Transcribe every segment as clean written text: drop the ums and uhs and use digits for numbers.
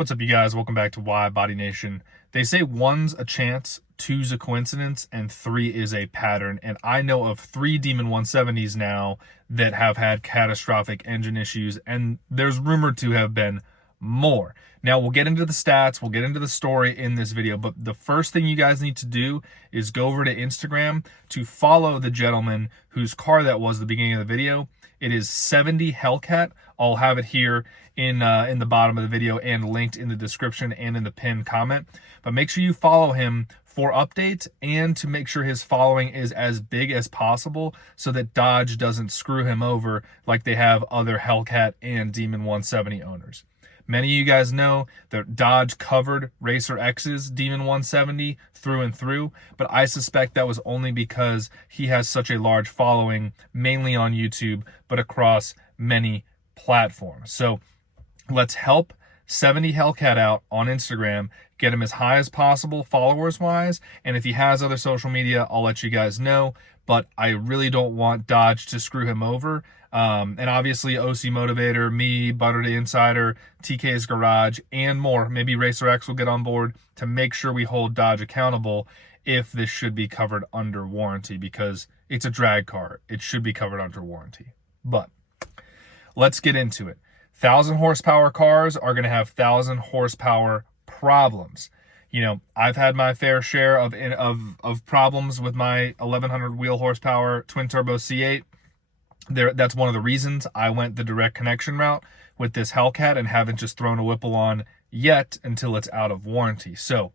What's up, you guys? Welcome back to Why Body Nation. They say one's a chance, two's a coincidence, and three is a pattern. And I know of 3 Demon 170s now that have had catastrophic engine issues, and there's rumored to have been more. Now, we'll get into the stats, we'll get into the story in this video, but the first thing you guys need to do is go over to Instagram to follow the gentleman whose car that was at the beginning of the video. It is 70 Hellcat. I'll have it here in the bottom of the video and linked in the description and in the pinned comment. But make sure you follow him for updates and to make sure his following is as big as possible so that Dodge doesn't screw him over like they have other Hellcat and Demon 170 owners. Many of you guys know that Dodge covered Racer X's Demon 170 through and through, but I suspect that was only because he has such a large following, mainly on YouTube, but across many platforms. So let's help 70 Hellcat out on Instagram, get him as high as possible followers-wise, and if he has other social media, I'll let you guys know, but I really don't want Dodge to screw him over. And obviously OC Motivator, me, Butter the Insider, TK's Garage, and more. Maybe Racer X will get on board to make sure we hold Dodge accountable if this should be covered under warranty, because it's a drag car. It should be covered under warranty. But let's get into it. 1,000 horsepower cars are going to have 1,000 horsepower problems. You know, I've had my fair share of problems with my 1,100 wheel horsepower twin turbo C8. That's one of the reasons I went the direct connection route with this Hellcat and haven't just thrown a Whipple on yet until it's out of warranty. So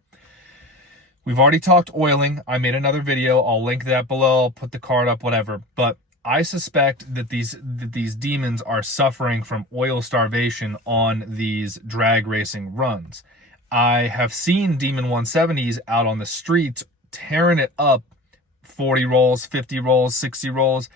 we've already talked oiling. I made another video. I'll link that below. I'll put the card up, whatever. But I suspect that these demons are suffering from oil starvation on these drag racing runs. I have seen Demon 170s out on the streets tearing it up, 40 rolls, 50 rolls, 60 rolls.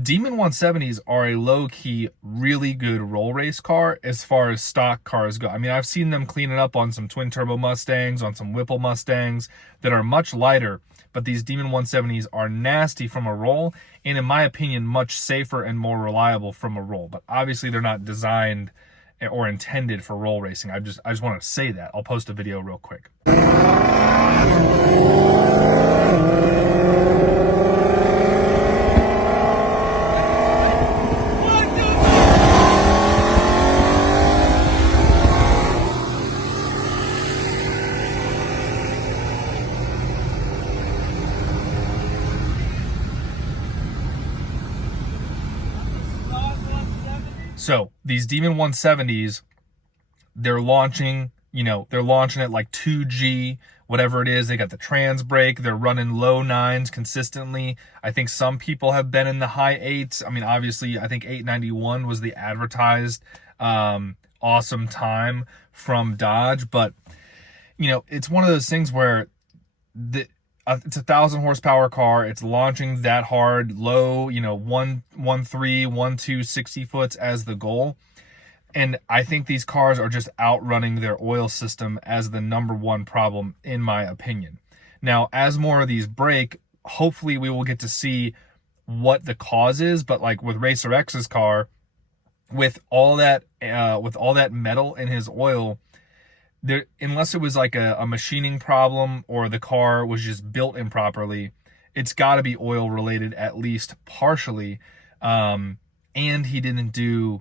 Demon 170s are a low-key, really good roll race car as far as stock cars go. I mean, I've seen them clean it up on some twin-turbo Mustangs, on some Whipple Mustangs that are much lighter, but these Demon 170s are nasty from a roll, and in my opinion, much safer and more reliable from a roll. But obviously, they're not designed or intended for roll racing. I just want to say that. I'll post a video real quick. So these Demon 170s, they're launching, they're launching at like 2G, whatever it is. They got the trans brake. They're running low 9s consistently. I think some people have been in the high 8s. I mean, obviously, I think 891 was the advertised awesome time from Dodge. But, it's one of those things where it's a 1,000 horsepower car. It's launching that hard, low, 1.3, 1.2, 60 foots as the goal. And I think these cars are just outrunning their oil system as the #1 problem, in my opinion. Now, as more of these break, hopefully we will get to see what the cause is. But like with Racer X's car, with all that metal in his oil, there, unless it was like a machining problem or the car was just built improperly, it's got to be oil related, at least partially. And he didn't do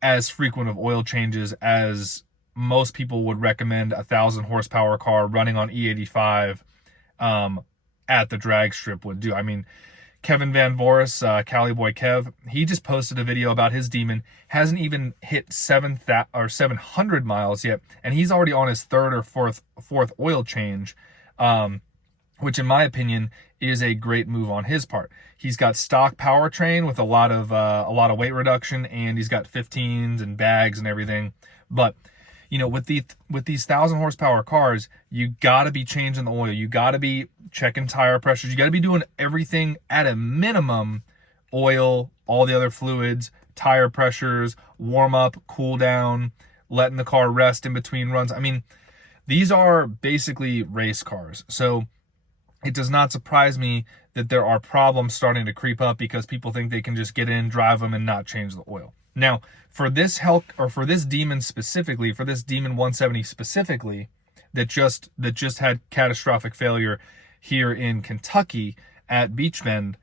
as frequent of oil changes as most people would recommend a 1,000 horsepower car running on E85 at the drag strip would do. I mean, Kevin Van Voris, Cali Boy Kev, he just posted a video about his Demon. Hasn't even hit 700 miles yet, and he's already on his 3rd or 4th oil change, which in my opinion is a great move on his part. He's got stock powertrain with a lot of weight reduction, and he's got 15s and bags and everything. But with these 1,000 horsepower cars, you got to be changing the oil. You got to be checking tire pressures. You got to be doing everything at a minimum: oil, all the other fluids, tire pressures, warm up, cool down, letting the car rest in between runs. I mean, these are basically race cars. So it does not surprise me that there are problems starting to creep up because people think they can just get in, drive them, and not change the oil. Now, for this for this Demon specifically, for this Demon 170 specifically, that just had catastrophic failure here in Kentucky at Beach Bend,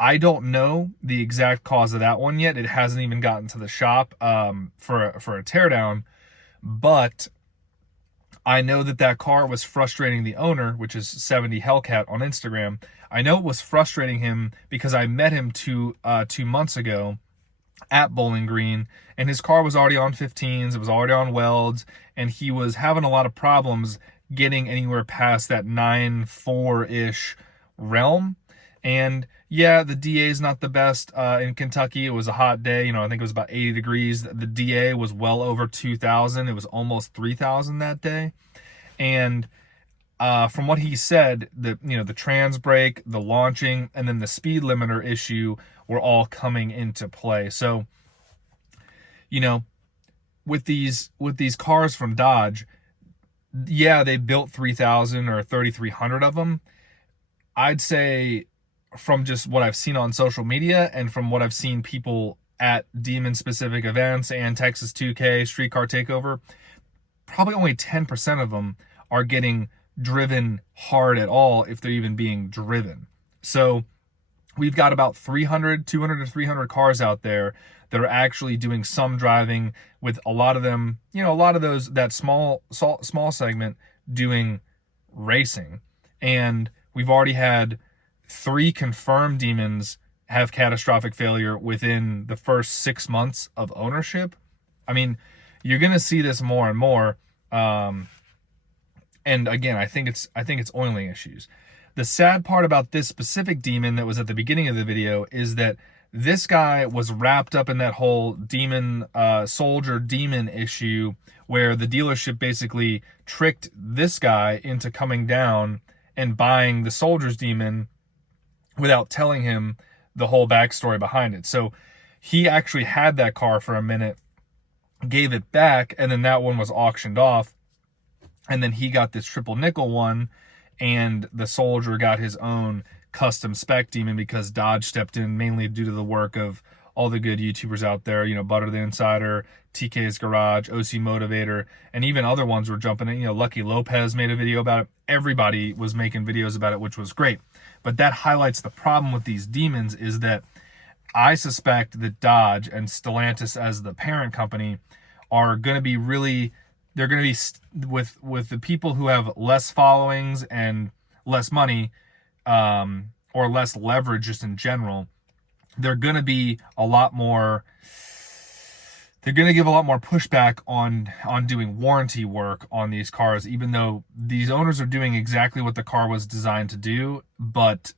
I don't know the exact cause of that one yet. It hasn't even gotten to the shop for a teardown, but I know that car was frustrating the owner, which is 70 Hellcat on Instagram. I know it was frustrating him because I met him 2 months ago at Bowling Green, and his car was already on 15s, it was already on welds, and he was having a lot of problems getting anywhere past that 9.4-ish realm. And yeah, the DA is not the best in Kentucky. It was a hot day, you know, I think it was about 80 degrees. The DA was well over 2,000. It was almost 3,000 that day. And from what he said, the trans brake, the launching, and then the speed limiter issue were all coming into play. So, you know, with these cars from Dodge, yeah, they built 3,000 or 3,300 of them. I'd say from just what I've seen on social media and from what I've seen people at Demon specific events and Texas 2K, Streetcar Takeover, probably only 10% of them are getting driven hard at all, if they're even being driven. So we've got about 200 to 300 cars out there that are actually doing some driving, with a lot of them, you know, a lot of those, that small segment, doing racing. And we've already had 3 confirmed Demons have catastrophic failure within the first 6 months of ownership. I mean, you're going to see this more and more. And again, I think it's oiling issues. The sad part about this specific Demon that was at the beginning of the video is that this guy was wrapped up in that whole Demon soldier Demon issue, where the dealership basically tricked this guy into coming down and buying the soldier's Demon without telling him the whole backstory behind it. So he actually had that car for a minute, gave it back, and then that one was auctioned off. And then he got this triple nickel one, and the soldier got his own custom spec Demon because Dodge stepped in, mainly due to the work of all the good YouTubers out there, you know, Butter the Insider, TK's Garage, OC Motivator, and even other ones were jumping in. You know, Lucky Lopez made a video about it. Everybody was making videos about it, which was great. But that highlights the problem with these Demons, is that I suspect that Dodge and Stellantis as the parent company are going to be really, they're going to be with the people who have less followings and less money, or less leverage just in general. They're going to be a lot more, they're going to give a lot more pushback on doing warranty work on these cars, even though these owners are doing exactly what the car was designed to do, but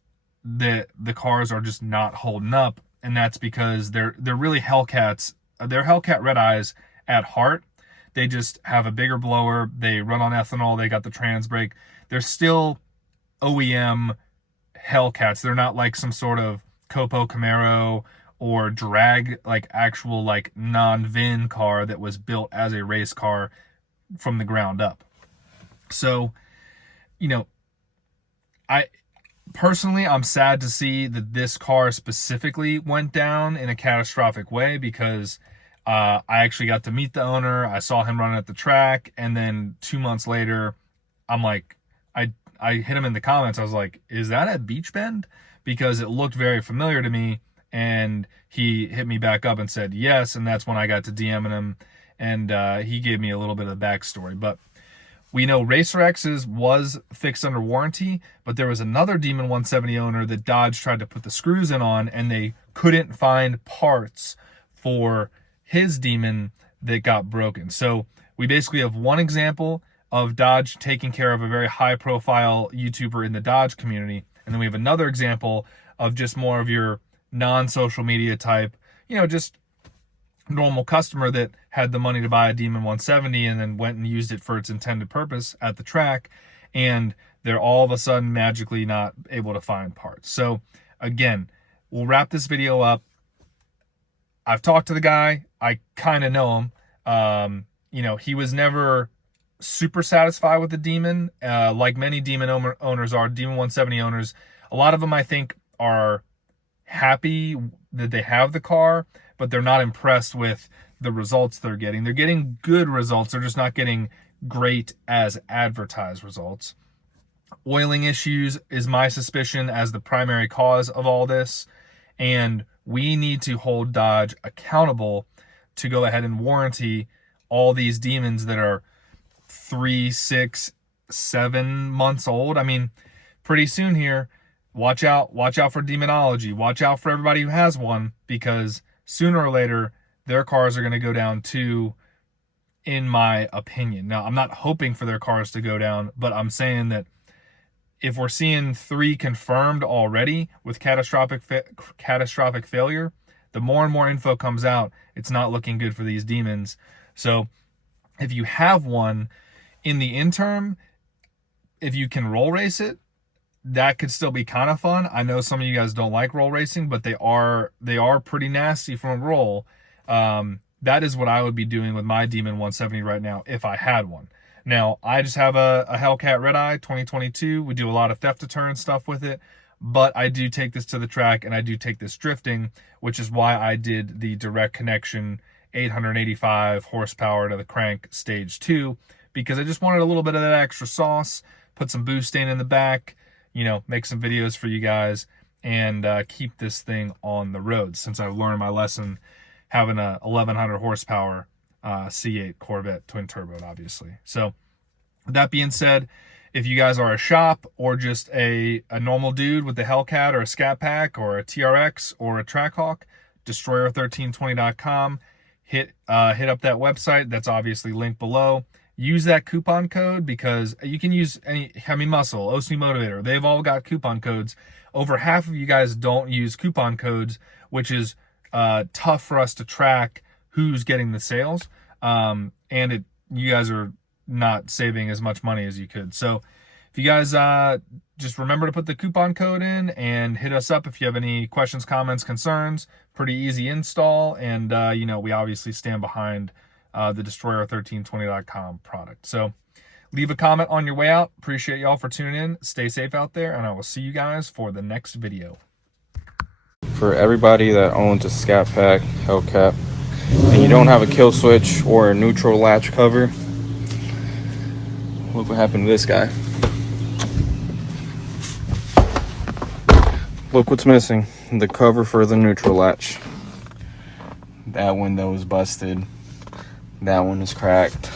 the cars are just not holding up. And that's because they're really Hellcats. They're Hellcat red eyes at heart. They just have a bigger blower. They run on ethanol. They got the trans brake. They're still OEM Hellcats. They're not like some sort of Copo Camaro or drag, like actual like non-VIN car that was built as a race car from the ground up. So, you know, I'm sad to see that this car specifically went down in a catastrophic way, because I actually got to meet the owner. I saw him running at the track, and then 2 months later, I'm like, I hit him in the comments. I was like, is that at Beach Bend? Because it looked very familiar to me. And he hit me back up and said yes, and that's when I got to DMing him, and he gave me a little bit of backstory. But we know Racer X's was fixed under warranty, but there was another Demon 170 owner that Dodge tried to put the screws in on, and they couldn't find parts for his Demon that got broken. So we basically have one example of Dodge taking care of a very high-profile YouTuber in the Dodge community, and then we have another example of just more of your non-social media type, you know, just normal customer that had the money to buy a Demon 170 and then went and used it for its intended purpose at the track, and they're all of a sudden magically not able to find parts. So again, we'll wrap this video up. I've talked to the guy. I kind of know him. You know, he was never super satisfied with the Demon, like many Demon owners are, Demon 170 owners. A lot of them, I think, are happy that they have the car, but they're not impressed with the results they're getting. They're getting good results. They're just not getting great as advertised results. Oiling issues is my suspicion as the primary cause of all this. And we need to hold Dodge accountable to go ahead and warranty all these demons that are 3, 6, 7 months old. I mean, pretty soon here, watch out for demonology. Watch out for everybody who has one, because sooner or later, their cars are going to go down too, in my opinion. Now, I'm not hoping for their cars to go down, but I'm saying that if we're seeing 3 confirmed already with catastrophic failure, the more and more info comes out, it's not looking good for these demons. So if you have one in the interim, if you can roll race it, that could still be kind of fun. I know some of you guys don't like roll racing, but they are pretty nasty from a roll. That is what I would be doing with my Demon 170 right now if I had one. Now, I just have a Hellcat Red Eye 2022. We do a lot of theft deterrent stuff with it, but I do take this to the track and I do take this drifting, which is why I did the direct connection 885 horsepower to the crank stage 2, because I just wanted a little bit of that extra sauce, put some boosting in the back, you know, make some videos for you guys, and keep this thing on the road, since I've learned my lesson having a 1100 horsepower C8 Corvette twin turbo, obviously. So with that being said, if you guys are a shop or just a normal dude with a Hellcat or a Scat Pack or a TRX or a TrackHawk, destroyer1320.com, hit up that website. That's obviously linked below. Use that coupon code, because you can use any Hemi Muscle, OC Motivator. They've all got coupon codes. Over half of you guys don't use coupon codes, which is tough for us to track who's getting the sales. And you guys are not saving as much money as you could. So if you guys just remember to put the coupon code in and hit us up if you have any questions, comments, concerns. Pretty easy install. And, you know, we obviously stand behind the destroyer1320.com product. So leave a comment on your way out. Appreciate y'all for tuning in. Stay safe out there, and I will see you guys for the next video. For everybody that owns a Scat Pack Hellcat and you don't have a kill switch or a neutral latch cover, look what happened to this guy. Look what's missing. The cover for the neutral latch. That window is busted. That one is cracked.